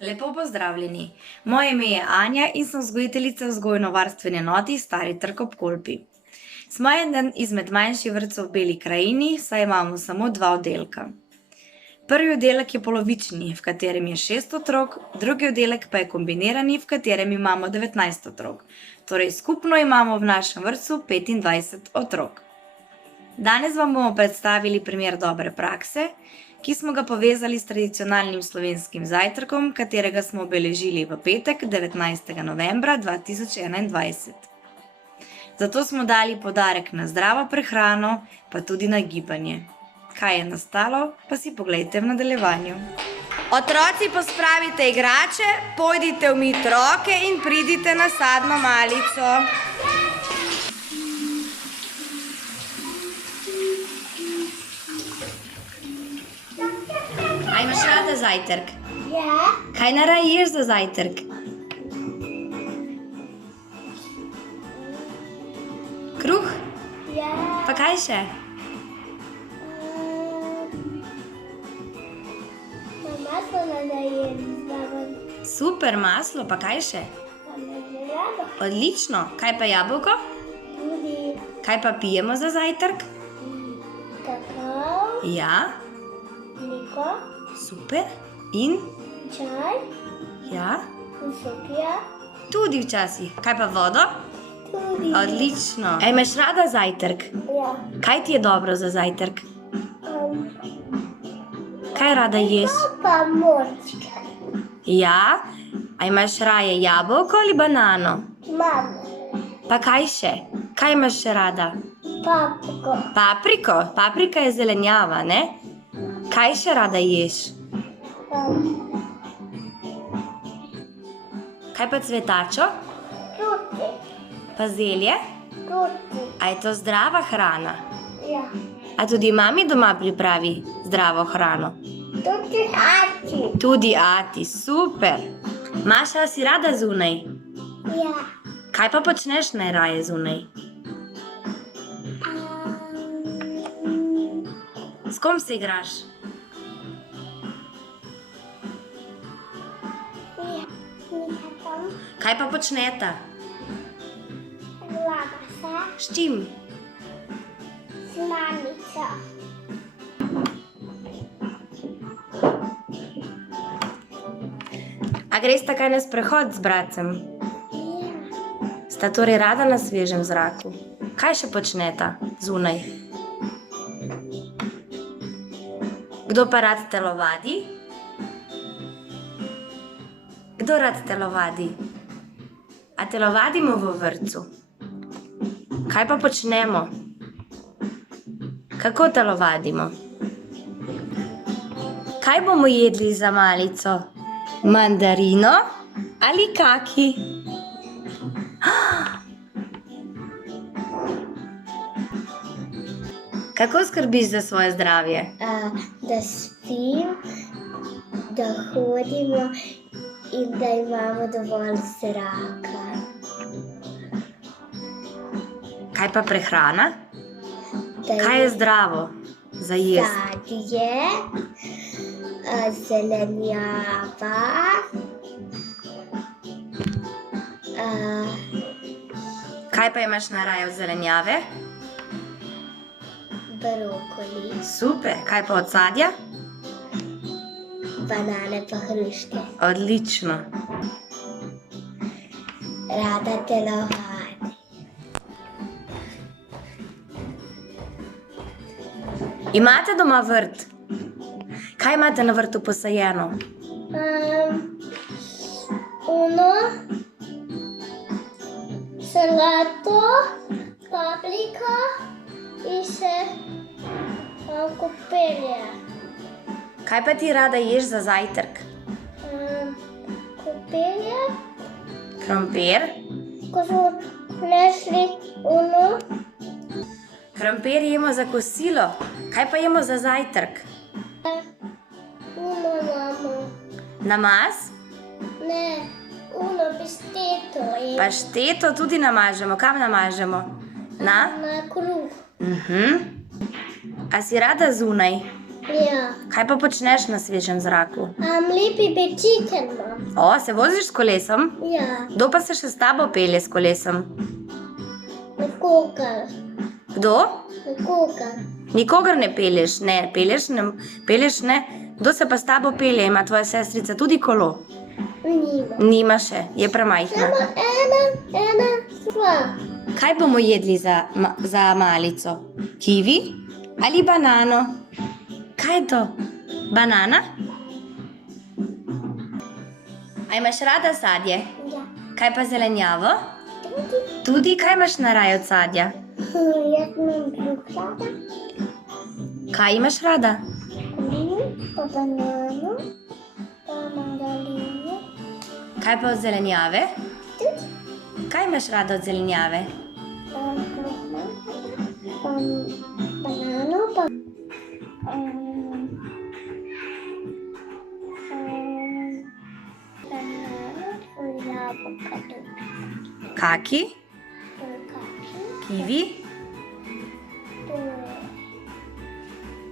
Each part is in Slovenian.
Lepo pozdravljeni. Moje ime je Anja in sem vzgojiteljica v vzgojno-varstveni enoti Stari Trg ob Kolpi. Smo eden izmed manjših vrtcev v Beli krajini, saj imamo samo 2 oddelka. Prvi oddelek je polovični, v katerem je 6 otrok, drugi oddelek pa je kombinirani, v katerem imamo 19 otrok. Torej skupno imamo v našem vrtcu 25 otrok. Danes vam bomo predstavili primer dobre prakse, ki smo ga povezali s tradicionalnim slovenskim zajtrkom, katerega smo obeležili v petek, 19. novembra 2021. Zato smo dali poudarek na zdravo prehrano, pa tudi na gibanje. Kaj je nastalo, pa si poglejte v nadaljevanju. Otroci, pospravite igrače, pojdite umit roke in pridite na sadno malico. A imaš rada zajtrk? Ja. Kaj najraje ješ za zajtrk? Kruh? Ja. Pa kaj še? Maslo nadajem zraven. Super, maslo, pa kaj še? Pa me že rado. Odlično. Kaj pa jabolko? Tudi Kaj pa pijemo za zajtrk? kakao, Ja, mleko, super. In? čaj, Ja, vsepija. tudi včasih. Kaj pa vodo? Tudi. Odlično. A imaš rada zajtrk? Ja. Kaj ti je dobro za zajtrk? Kaj rada ješ? Pa morčke. Ja, a imaš raje jabolko ali banano? Mamo. Pa kaj še? Kaj imaš še rada? Papriko. Papriko? Paprika je zelenjava, ne? Kaj še rada ješ? Kaj pa cvetačo? Tudi. Pa zelje? Tudi. A je to zdrava hrana? Ja. A tudi mami doma pripravi zdravo hrano? Tudi ati. Tudi ati, super. Maša, si rada zunaj? Ja. Kaj pa počneš najraje zunaj? S kom se igraš? Ja. Nika tam. Kaj pa počneta? Vlaga se. S čim? S mamico. A gresta kaj na sprehod z bratcem? Ja. Sta torej rada na svežem zraku? Kaj še počneta zunaj? Kdo pa rad telovadi? Kdo rad telovadi? A telovadimo v vrtcu? Kaj pa počnemo? Kako telovadimo? Kaj bomo jedli za malico? Mandarino ali kaki? Kako skrbiš za svoje zdravje? Da spim, da hodimo in da imamo dovolj zraka. Kaj pa prehrana? Da Kaj je zdravo za jesti? sadje, zelenjava, Kaj pa imaš najraje od zelenjave? brokoli, Super. Kaj pa od sadja? banane pa hruške. Odlično. Rada telovadi. Imate doma vrt? Kaj imate na vrtu posajeno? Salato, paprika in še kopelje. Kaj pa ti rada ješ za zajtrk? Kopelje, Krompir? ko smo nesli Krompir jemo za kosilo. Kaj pa jemo za zajtrk? imamo. Namaz? Ne, pišteto je Pašteto tudi namažemo. Kam namažemo? Na? na kruh. A si rada zunaj? Ja. Kaj pa počneš na svežem zraku? Lepi bicikel imam. O, se voziš s kolesom? Ja. Kdo pa se še s tabo pelje s kolesom? Nikogar. Kdo? Nikogar. Nikogar ne pelješ, ne, pelješ ne. Kdo se pa s tabo pelje? Ima tvoja sestrica tudi kolo? Nima. Nima še, je premajhna. Samo ena stvar. Kaj bomo jedli za malico? Kivi ali banano? Kaj je to? Banana? A imaš rada sadje? Ja. Kaj pa zelenjavo? Tudi. Tudi kaj imaš na raju od sadja? Jaz imam brokada, Kaj imaš rada? pa banano, pa mandarino. Kaj pa od zelenjave? Tudi. Kaj imaš rada od zelenjave? Pa banano, pa jabolka tudi. Kaki? To je kaki. Kivi? To je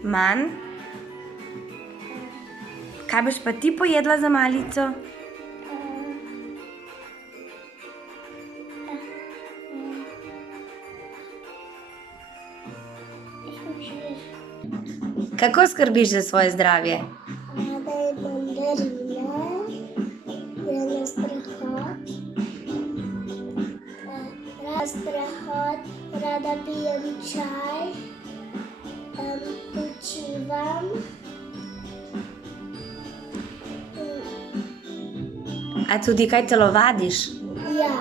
Manj? Kaj boš pa ti pojedla za malico? Kako skrbiš za svoje zdravje? rada je mandarine, gre na sprehod. Rada sprehod, rada pijem čaj, počivam. A tudi kaj telovadiš? Ja,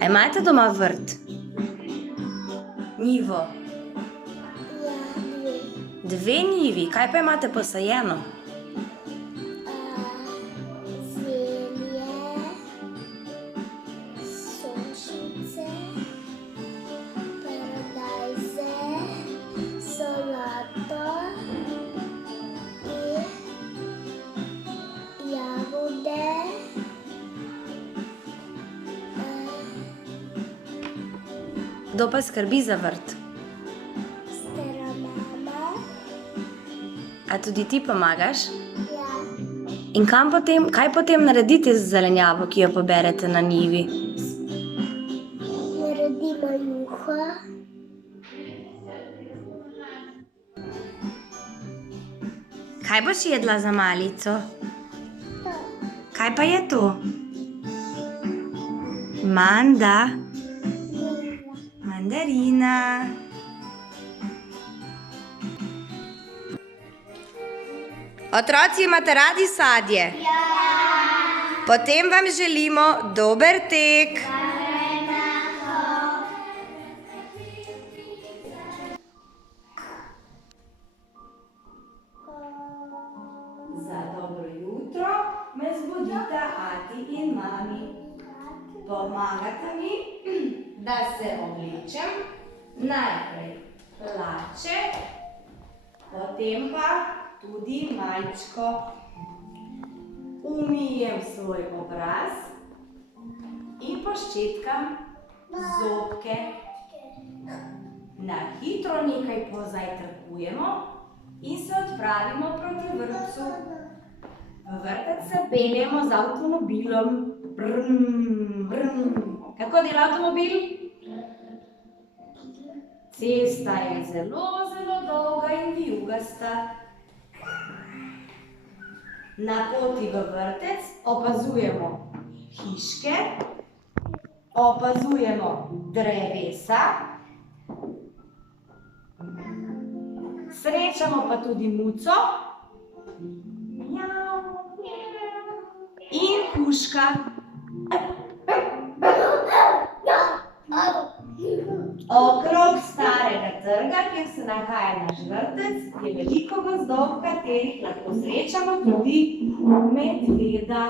A imate doma vrt? Njivo? ja, Dve njivi, kaj pa imate posajeno? zelje, sončnice, paradajze, solato in jagode. Kdo pa skrbi za vrt? Stara mama, A tudi ti pomagaš? ja, In kaj potem naredite z zelenjavo, ki jo poberete na njivi? naredimo juho, Kaj boš jedla za malico? to, Kaj pa je to? Manda, njiva. mandarina. Otroci, imate radi sadje? Ja. Potem vam želimo dober tek. Za dobro jutro me zbudita ati in mami. Pomagata mi, da se oblečem, najprej hlače, potem pa tudi majčko. Umijem svoj obraz in poščetkam zobke. Na hitro nekaj pozajtrkujemo in se odpravimo proti vrtcu. V vrtec se peljemo z avtomobilom. Brum, brum. Kako dela avtomobil? Cesta je zelo, zelo dolga in vijugasta. Na poti v vrtec opazujemo hiške, opazujemo drevesa, srečamo pa tudi muco in kužka. Okrog starega trga, kjer se nahaja naš vrtec, je veliko gozdov, v katerih lahko srečamo tudi medveda.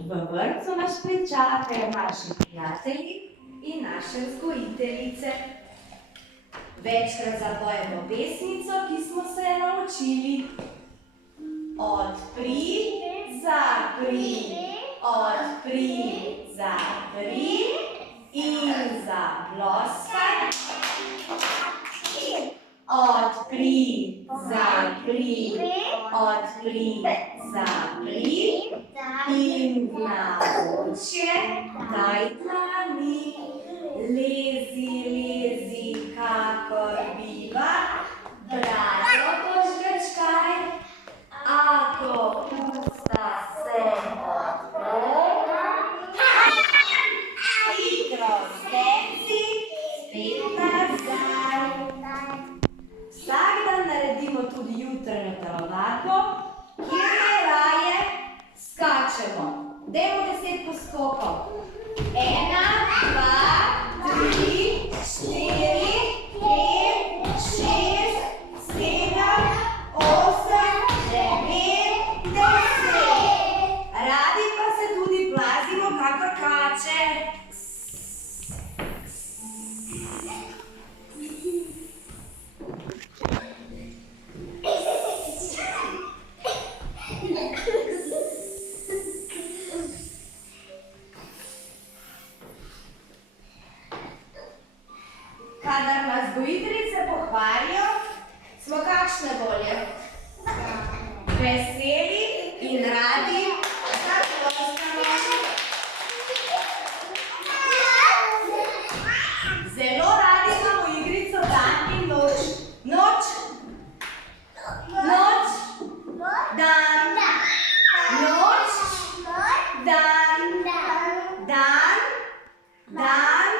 V vrtcu nas pričakajo naši prijatelji in naše vzgojiteljice. Večkrat zapojemo pesmico, ki smo se je naučili. Odpri, zapri, odpri, zapri, In zaploskaj. Odpri, zapri, odpri, zapri. In v naročje daj dlani. Lezi, lezi, kakor biva. Brado požgečkaj. Ako usta se odpre. Hitro steci, spet nazaj. Vsak dan naredimo tudi jutranjo telovadbo, kjer najraje skačemo. Dajmo 10 poskokov. 1, 2, 3, 4, 5, 6, 7, 8, 9, 10. Radi pa se tudi plazimo kakor kače. Kadar nas vzgojiteljice pohvalijo, smo kakšne volje? Veseli in radi zaploskamo. Zelo radi imamo igrico dan in noč. Noč, noč, dan, noč, dan, dan, dan,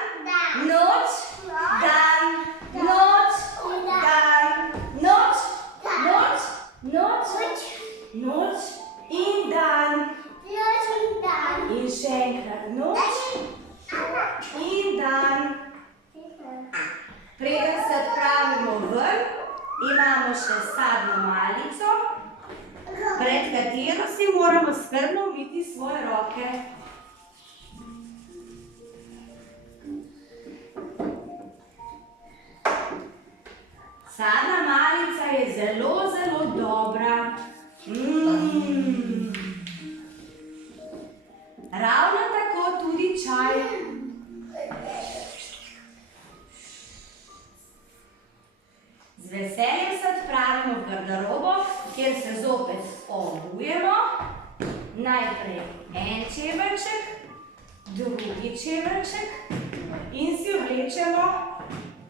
noč, dan, noč, dan, noč, noč, noč, noč in dan. In še enkrat noč in dan. Preden se odpravimo ven, imamo še sadno malico, pred katero si moramo skrbno umiti svoje roke. Sadna malica je zelo, zelo dobra. Ravno tako tudi čaj. Z veseljem se odpravimo v garderobo, kjer se zopet obujemo. Najprej en čeveljček, drugi čeveljček in si oblečemo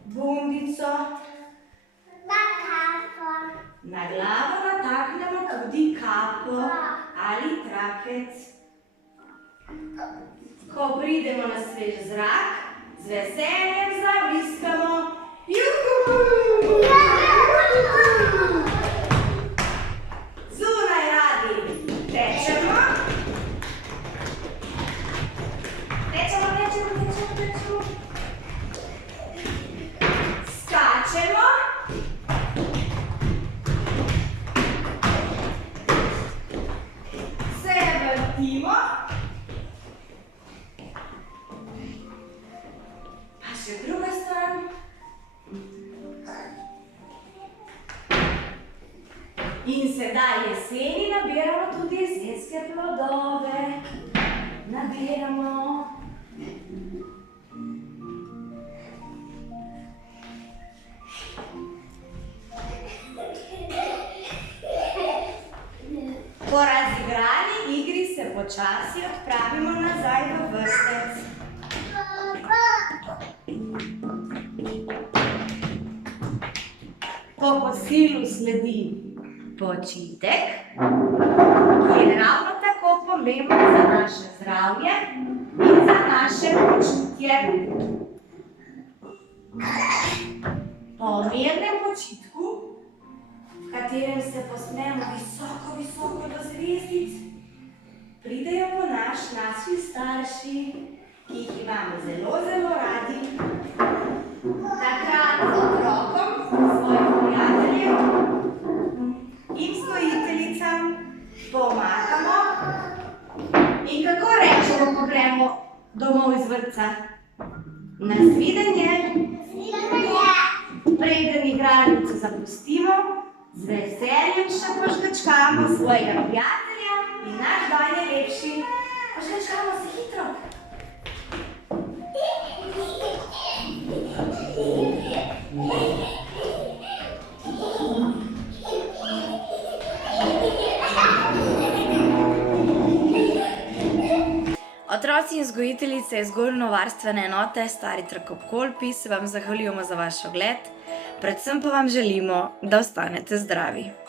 bundico. Na glavo nataknemo tudi kapo ali trakec. Ko pridemo na svež zrak, z veseljem zaviskamo. Juhu! Zunaj radi tečemo. Tečemo, tečemo, tečemo, tečemo. Skačemo. Se vrtimo. Pa še druga stran. In sedaj jeseni nabiramo tudi jesenske plodove. Nabiramo. Po razigrani igri se počasi odpravimo nazaj v vrtec. Po kosilu sledi počitek, ki je ravno tako pomemben za naše zdravje in za naše počutje. Po mirnem počitku, v katerem se povzpnemo visoko, visoko do zvezdic, pridejo po nas naši starši, ki jih imamo zelo, zelo radi. Takrat otrokom, svojim prijateljem in vzgojiteljicam pomagamo. In kako rečemo, ko gremo domov iz vrtca? Nasvidenje. Preden igralnico zapustimo, z veseljem še požgečkamo svojega prijatelja in naš najlepši. Požgečkamo se hitro. Otroci in vzgojiteljice iz vzgojno-varstvene enote Stari Trkop-Kolpi se vam zahvaljujemo za vaš ogled, predvsem pa vam želimo, da ostanete zdravi.